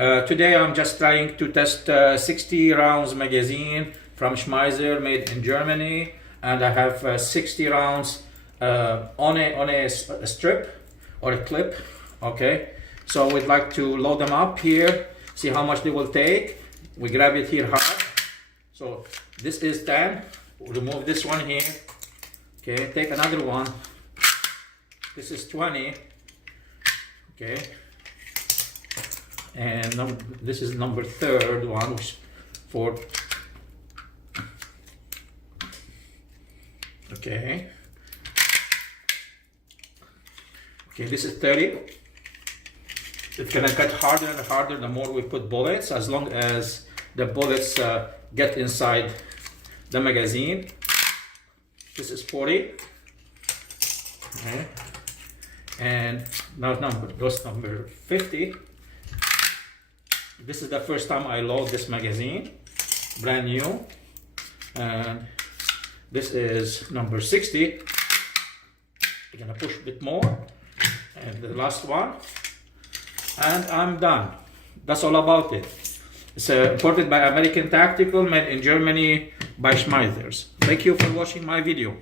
Today I'm just trying to test 60 rounds magazine from Schmiesser, made in Germany, and I have 60 rounds on a strip or a clip. Okay, so we'd like to load them up here, see how much they will take. We grab it here hard. So this is 10. We'll remove this one here. Okay, take another one. This is 20. Okay, and this is number third one, which for okay, this is 30. It's gonna get harder and harder the more we put bullets, as long as the bullets get inside the magazine. This is 40. Okay. And now number 50. This is the first time I load this magazine, brand new. And this is number 60. We're gonna push a bit more. And the last one. And I'm done. That's all about it. It's imported by American Tactical, made in Germany by Schmiesser. Thank you for watching my video.